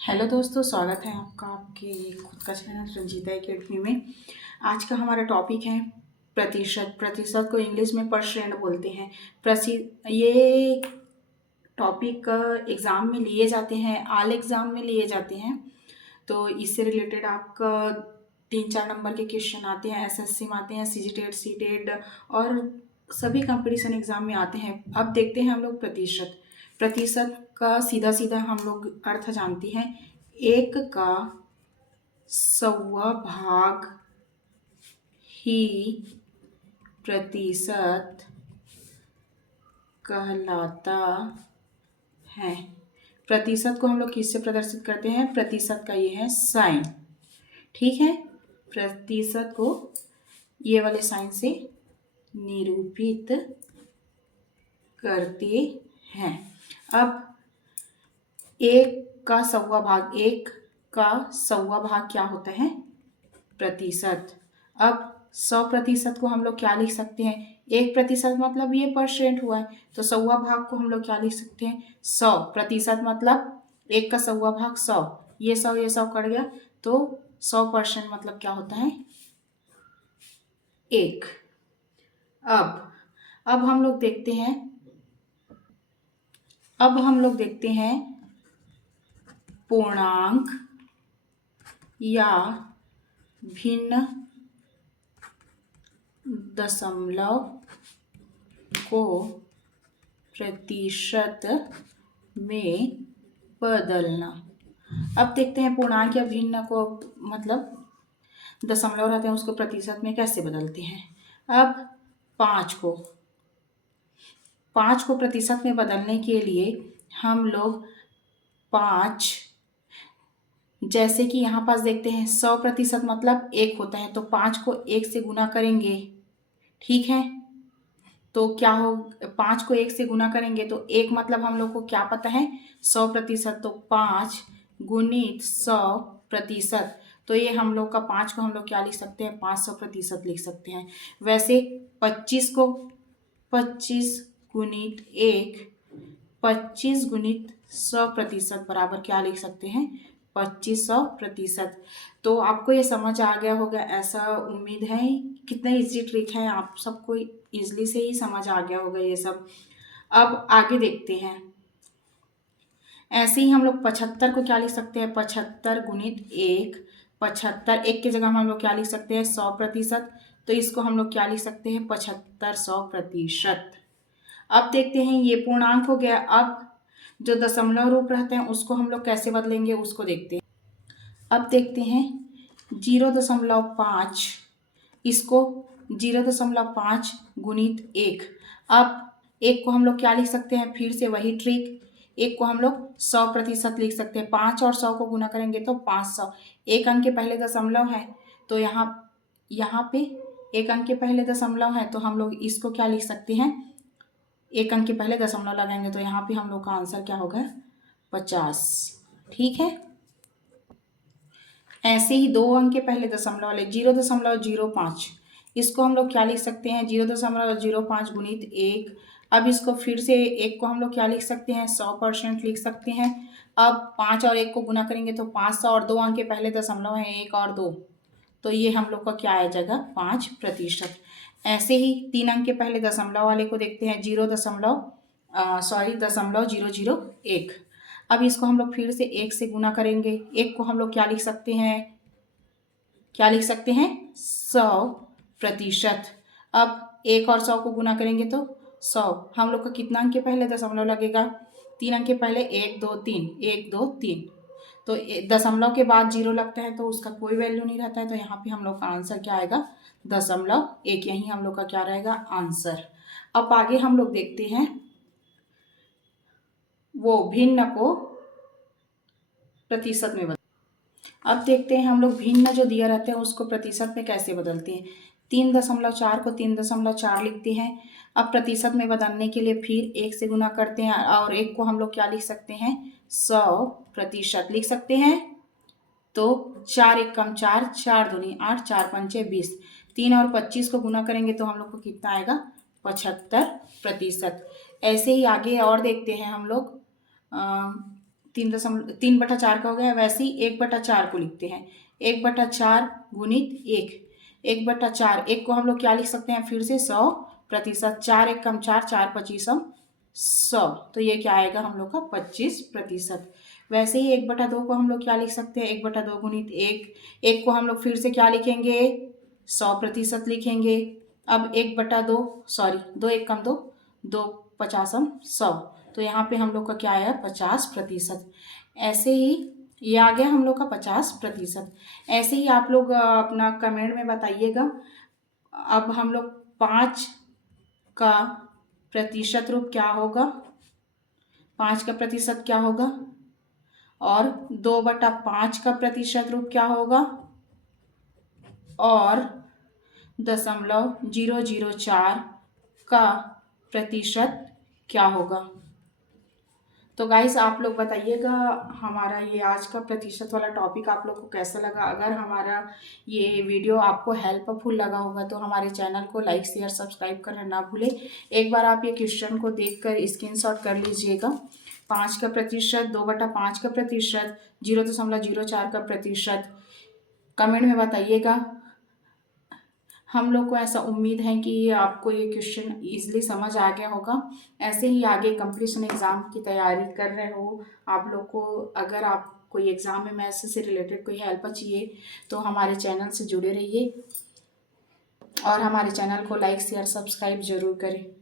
Hello दोस्तों, स्वागत है आपका आपके खुद का चैनल रंजीता एकेडमी में। आज का हमारा टॉपिक है प्रतिशत। प्रतिशत को इंग्लिश में परसेंट बोलते हैं। प्रति ये टॉपिक एग्ज़ाम में लिए जाते हैं, ऑल एग्ज़ाम में लिए जाते हैं। तो इससे रिलेटेड आपका 3-4 नंबर के क्वेश्चन आते हैं, एसएससी में आते हैं, सीजीटेट सीटेट और सभी कंपटीशन एग्ज़ाम में आते हैं। अब देखते हैं हम लोग प्रतिशत। प्रतिशत का सीधा सीधा हम लोग अर्थ जानते हैं, 1 का 100वां भाग ही प्रतिशत कहलाता है। प्रतिशत को हम लोग किससे प्रदर्शित करते हैं? प्रतिशत का ये है साइन, ठीक है। प्रतिशत को ये वाले साइन से निरूपित करते हैं। अब 1 का 100वां भाग, 1 का 100वां भाग क्या होता है? प्रतिशत। अब 100% को हम लोग क्या लिख सकते हैं? 1% मतलब ये परसेंट हुआ है, तो 100वां भाग को हम लोग क्या लिख सकते हैं? 100% मतलब 1 का 100वां भाग 100, ये 100 कट गया, तो 100% मतलब क्या होता है? 1। अब हम लोग देखते हैं, पूर्णांक या भिन्न दशमलव को प्रतिशत में बदलना। अब देखते हैं पूर्णांक या भिन्न को, मतलब दशमलव रहते हैं उसको प्रतिशत में कैसे बदलते हैं। अब 5 को प्रतिशत में बदलने के लिए हम लोग 5, जैसे कि यहाँ पास देखते हैं 100% मतलब 1 होता है, तो 5 को 1 से गुना करेंगे, ठीक है। तो क्या हो, 5 को 1 से गुना करेंगे तो 1 मतलब हम लोग को क्या पता है? 100%। तो 5 गुणित 100%, तो ये हम लोग का 5 को हम लोग क्या लिख सकते हैं? 500% लिख सकते हैं। वैसे 25 गुणित 1, 25 गुणित 100% बराबर क्या लिख सकते हैं? 2500%। तो आपको ये समझ आ गया होगा, ऐसा उम्मीद है। कितना इजी ट्रिक है, आप सबको इजली से ही समझ आ गया होगा ये सब। अब आगे देखते हैं। ऐसे ही हम लोग 75 को क्या लिख सकते हैं? 75 गुणित 1, 75, 1 की जगह हम लोग क्या लिख सकते हैं? 100%। तो इसको हम लोग क्या लिख सकते हैं? 7500%। अब देखते हैं, ये पूर्णांक हो गया। अब जो दशमलव रूप रहते हैं उसको हम लोग कैसे बदलेंगे उसको देखते हैं। अब देखते हैं 0.5, इसको 0.5 गुणित 1। अब 1 को हम लोग क्या लिख सकते हैं? फिर से वही ट्रिक, 1 को हम लोग 100% लिख सकते हैं। 5 और 100 को गुना करेंगे तो 500। एक अंक के पहले दशमलव है, तो यहाँ पे एक अंक के पहले दशमलव है, तो हम लोग इसको क्या लिख सकते हैं? एक अंक के पहले दशमलव लगाएंगे, तो यहाँ पे हम लोग का आंसर क्या होगा? 50, ठीक है। ऐसे ही 2 अंक के पहले दशमलव वाले 0.05, इसको हम लोग क्या लिख सकते हैं? 0.05 गुणित 1। अब इसको फिर से 1 को हम लोग क्या लिख सकते हैं? 100% लिख सकते हैं। अब 5 और 1 को गुना करेंगे तो 500, और 2 अंक के पहले दशमलव है 1 और 2, तो ये हम लोग का क्या आ जाएगा? 5%। ऐसे ही 3 अंक के पहले दशमलव वाले को देखते हैं, 0.001। अब इसको हम लोग फिर से 1 से गुना करेंगे, 1 को हम लोग क्या लिख सकते हैं? 100%। अब 1 और 100 को गुना करेंगे तो 100, हम लोग का कितना अंक के पहले दशमलव लगेगा? 3 अंक के पहले 1 2 3, 1 2 3, तो दशमलव के बाद 0 लगता है तो उसका कोई वैल्यू नहीं रहता है, तो यहाँ पे हम लोग का आंसर क्या आएगा? 0.1। यही हम लोग का क्या रहेगा? आंसर। अब आगे हम लोग देखते हैं वो भिन्न को प्रतिशत में बदल। अब देखते हैं हम लोग भिन्न जो दिया रहता है उसको प्रतिशत में कैसे बदलते हैं। 3.4 को 3.4 लिखते हैं। अब प्रतिशत में बदलने के लिए फिर 1 से गुना करते हैं, और 1 को हम लोग क्या लिख सकते हैं? 100% लिख सकते हैं। तो 4 1 कम 4, 4 दूनी 8, 4 पंचे 20, 3 और 25 को गुना करेंगे तो हम लोग को कितना आएगा? 75%। ऐसे ही आगे और देखते हैं हम लोग 3/4 का हो गया। वैसे ही 1/4 को लिखते हैं, 1/4 गुणित 1/4, एक को हम लोग क्या लिख सकते हैं फिर से 100%, 4 एक कम 4, 4 पच्चीसम 100, तो ये क्या आएगा हम लोग का 25%। वैसे ही 1/2 को हम लोग क्या लिख सकते हैं, 1/2 गुणित 1, एक को हम लोग फिर से क्या लिखेंगे 100% लिखेंगे। अब 1/2, सॉरी 2 एक कम 2, 2 पचासम 100, तो यहाँ पे हम लोग का क्या आया 50%। ऐसे ही ये आ गया हम लोग का 50%। ऐसे ही आप लोग अपना कमेंट में बताइएगा। अब हम लोग 5 का प्रतिशत रूप क्या होगा, 5 का प्रतिशत क्या होगा, और 2/5 का प्रतिशत रूप क्या होगा, और 0.004 का प्रतिशत क्या होगा। तो गाइस आप लोग बताइएगा हमारा ये आज का प्रतिशत वाला टॉपिक आप लोग को कैसा लगा। अगर हमारा ये वीडियो आपको हेल्पफुल लगा होगा तो हमारे चैनल को लाइक शेयर सब्सक्राइब करना ना भूलें। एक बार आप ये क्वेश्चन को देखकर स्क्रीनशॉट कर लीजिएगा। 5 का प्रतिशत, 2/5 का प्रतिशत, 0.04 का प्रतिशत, कमेंट में बताइएगा। हम लोग को ऐसा उम्मीद है कि आपको ये क्वेश्चन इजीली समझ आ गया होगा। ऐसे ही आगे कंपटीशन एग्ज़ाम की तैयारी कर रहे हो आप लोग को, अगर आप कोई एग्ज़ाम में मैथ्स से रिलेटेड कोई हेल्प चाहिए तो हमारे चैनल से जुड़े रहिए और हमारे चैनल को लाइक शेयर सब्सक्राइब ज़रूर करें।